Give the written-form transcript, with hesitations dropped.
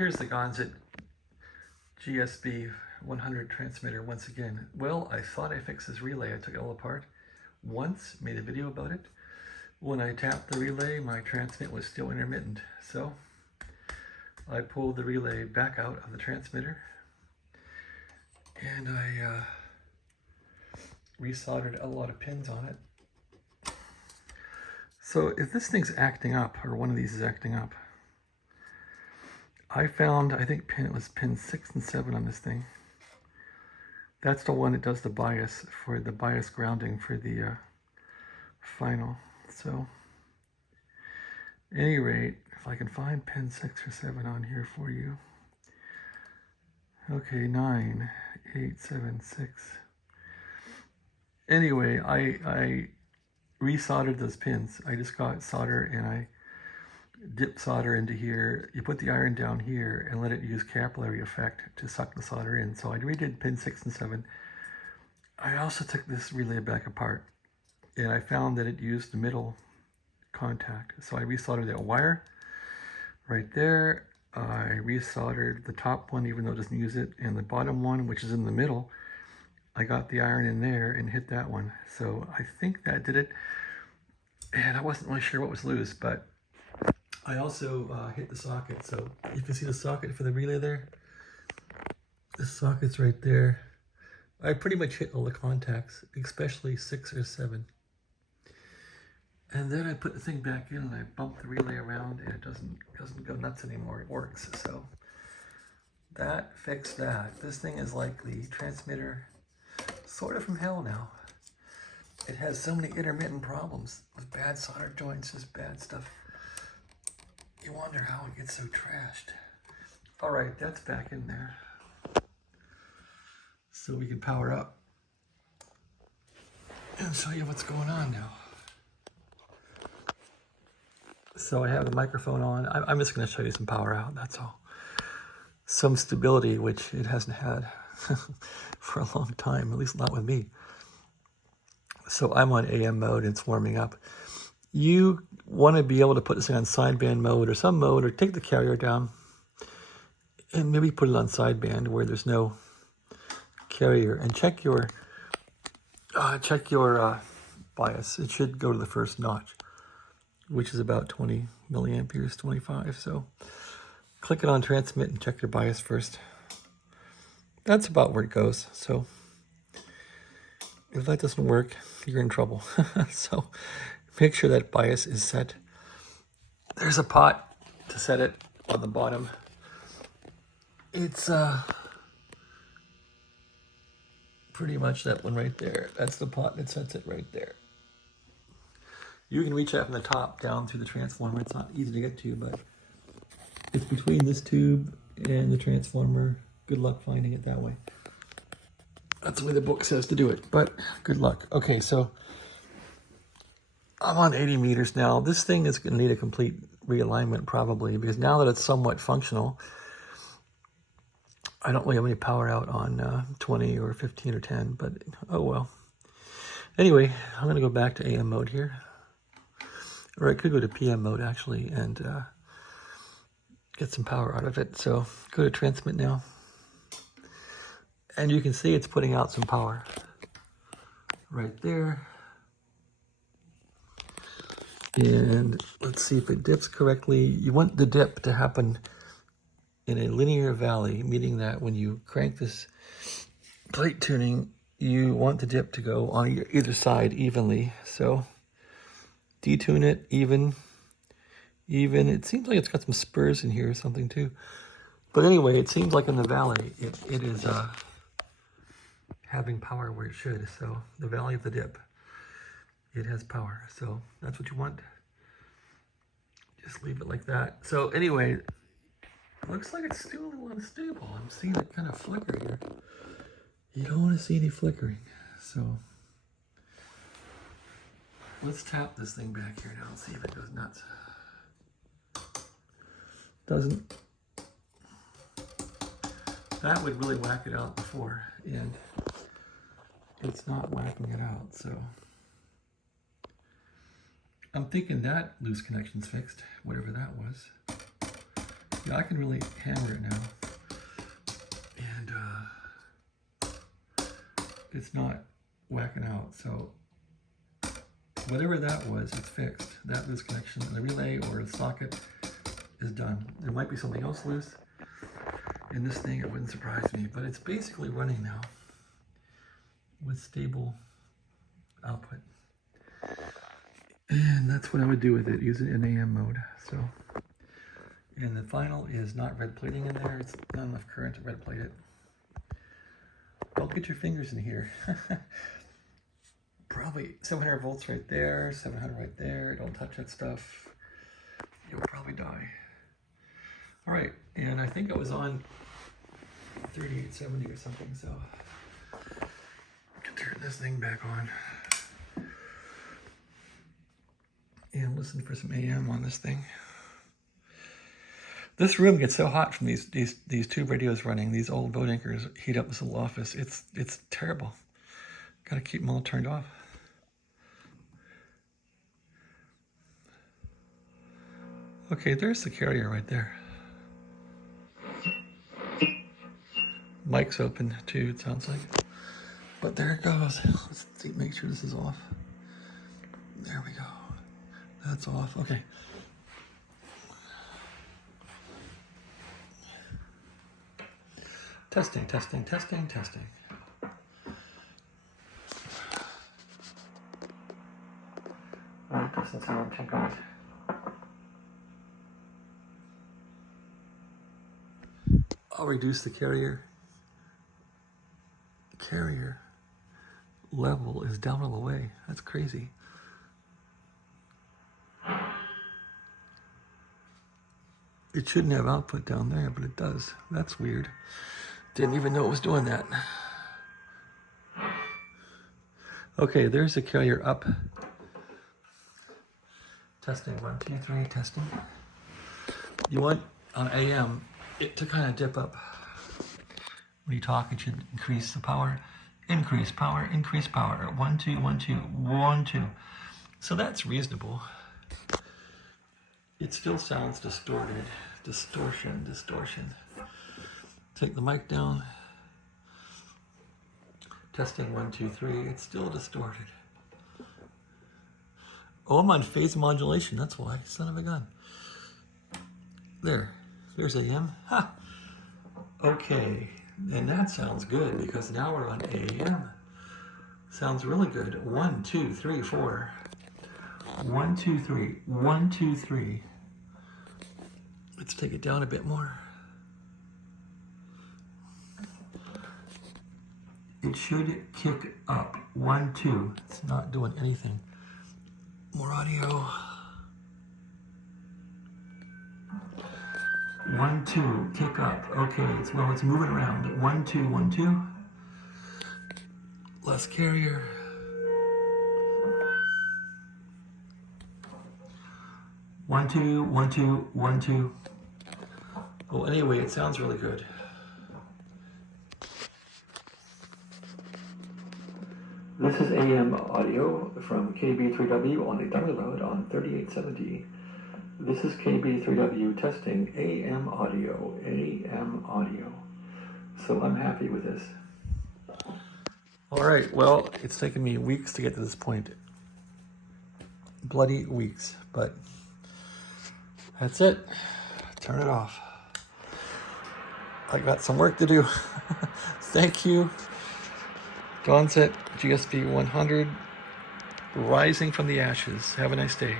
Here's the Gonset GSB-100 transmitter once again. Well, I thought I fixed this relay. I took it all apart once, made a video about it. When I tapped the relay, my transmit was still intermittent. So I pulled the relay back out of the transmitter and I resoldered a lot of pins on it. So if this thing's acting up, or one of these is acting up, I found, I think it was pin 6 and 7 on this thing. That's the one that does the bias, for the bias grounding for the final. So, at any rate, if I can find pin 6 or 7 on here for you. Okay, 9, 8, 7, 6. Anyway, I resoldered those pins. I just got solder and I dip solder into here. You put the iron down here and let it use capillary effect to suck the solder in. So I redid pin 6 and 7. I also took this relay back apart and I found that it used the middle contact. So I resoldered that wire right there. I resoldered the top one, even though it doesn't use it, and the bottom one, which is in the middle, I got the iron in there and hit that one. So I think that did it. And I wasn't really sure what was loose, but I also hit the socket. So you can see the socket for the relay there. The socket's right there. I pretty much hit all the contacts, especially 6 or 7. And then I put the thing back in and I bumped the relay around and it doesn't go nuts anymore. It works. So that fixed that. This thing is like the transmitter sort of from hell now. It has so many intermittent problems with bad solder joints, just bad stuff. You wonder how it gets so trashed. All right, that's back in there. So we can power up and show you what's going on now. So I have the microphone on. I'm just going to show you some power out, that's all. Some stability, which it hasn't had for a long time, at least not with me. So I'm on AM mode and it's warming up. You want to be able to put this thing on sideband mode or some mode, or take the carrier down and maybe put it on sideband where there's no carrier, and check your bias. It should go to the first notch, which is about 20 milliamperes, 25. So click it on transmit and check your bias first. That's about where it goes. So if that doesn't work, you're in trouble. So make sure that bias is set. There's a pot to set it on the bottom. It's pretty much that one right there. That's the pot that sets it right there. You can reach out from the top down through the transformer. It's not easy to get to, but it's between this tube and the transformer. Good luck finding it that way. That's the way the book says to do it, but good luck. Okay, so I'm on 80 meters now. This thing is going to need a complete realignment probably, because now that it's somewhat functional, I don't really have any power out on 20 or 15 or 10, but oh well. Anyway, I'm going to go back to AM mode here. Or I could go to PM mode actually and get some power out of it. So go to transmit now. And you can see it's putting out some power right there. And let's see if it dips correctly. You want the dip to happen in a linear valley, meaning that when you crank this plate tuning, you want the dip to go on either side evenly. So detune it even. It seems like it's got some spurs in here or something too. But anyway, it seems like in the valley, it is having power where it should. So the valley of the dip, it has power. So that's what you want. Just leave it like that. So anyway, looks like it's still a little unstable. I'm seeing it kind of flicker here. You don't want to see any flickering. So let's tap this thing back here now and see if it goes nuts. Doesn't. That would really whack it out before, and it's not whacking it out, so I'm thinking that loose connection's fixed, whatever that was. Yeah, I can really hammer it now. And it's not whacking out. So whatever that was, it's fixed. That loose connection, the relay or the socket is done. There might be something else loose in this thing. It wouldn't surprise me, but it's basically running now with stable output. And that's what I would do with it, use it in AM mode. So, and the final is not red plating in there. It's not enough current to red plate it. Don't get your fingers in here. Probably 700 volts right there, 700 right there. Don't touch that stuff. You'll probably die. All right, and I think I was on 3870 or something, so I can turn this thing back on and listen for some AM on this thing. This room gets so hot from these tube radios running. These old boat anchors heat up this little office. It's terrible. Gotta keep them all turned off. Okay, there's the carrier right there. Mic's open too, it sounds like. But there it goes. Let's see, make sure this is off. There we go. That's off. Okay. Testing, testing, testing, testing. Oh, it doesn't sound too good. I'll reduce the carrier. Carrier level is down all the way. That's crazy. It shouldn't have output down there, but it does. That's weird. Didn't even know it was doing that. Okay, there's the carrier up. Testing, 1, 2, 3, testing. You want on AM it to kind of dip up. When you talk, it should increase the power. Increase power, increase power. 1, 2, 1, 2, 1, 2. So that's reasonable. It still sounds distorted. Distortion, distortion. Take the mic down. Testing, 1, 2, 3. It's still distorted. Oh, I'm on phase modulation. That's why. Son of a gun. There's AM. Ha! Okay. And that sounds good because now we're on AM. Sounds really good. 1, 2, 3, 4. 1, 2, 3. 1, 2, 3. Let's take it down a bit more. It should kick up. 1, 2. It's not doing anything. More audio. 1, 2, kick up. Okay, it's moving around. 1, 2, 1, 2. Less carrier. 1, 2, 1, 2, 1, 2. Well, anyway, it sounds really good. This is AM audio from KB3W on the download on 3870. This is KB3W testing AM audio, AM audio. So I'm happy with this. All right, well, it's taken me weeks to get to this point. Bloody weeks, but that's it. Turn it off. I got some work to do. Thank you. Gonset GSB-100, rising from the ashes. Have a nice day.